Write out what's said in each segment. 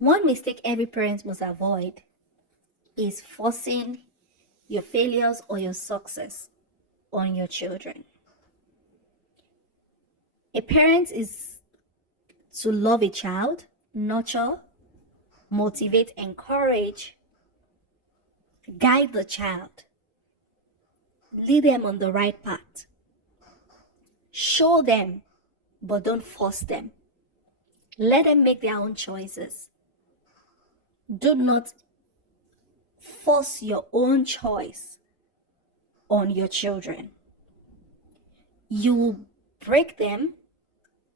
One mistake every parent must avoid is forcing your failures or your success on your children. A parent is to love a child, nurture, motivate, encourage, guide the child, lead them on the right path, show them, but don't force them. Let them make their own choices. Do not force your own choice on your children. You will break them,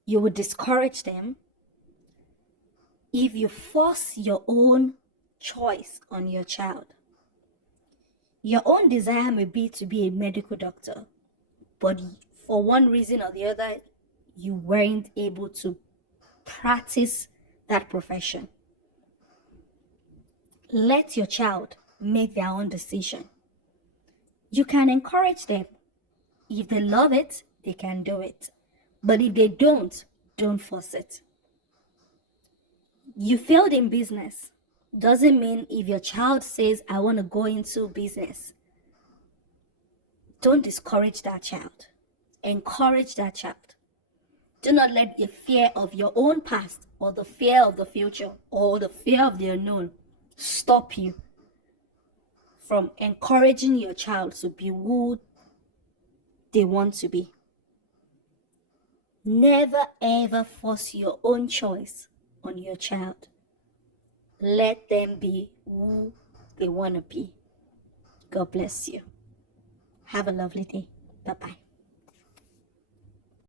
you will discourage them if you force your own choice on your child. Your own desire may be to be a medical doctor, but for one reason or the other, you weren't able to practice that profession. Let your child make their own decision. You can encourage them. If they love it, they can do it. But if they don't force it. You failed in business doesn't mean if your child says, I want to go into business, don't discourage that child. Encourage that child. Do not let the fear of your own past or the fear of the future or the fear of the unknown stop you from encouraging your child to be who they want to be. Never ever force your own choice on your child. Let them be who they want to be. God bless you. Have a lovely day. Bye-bye.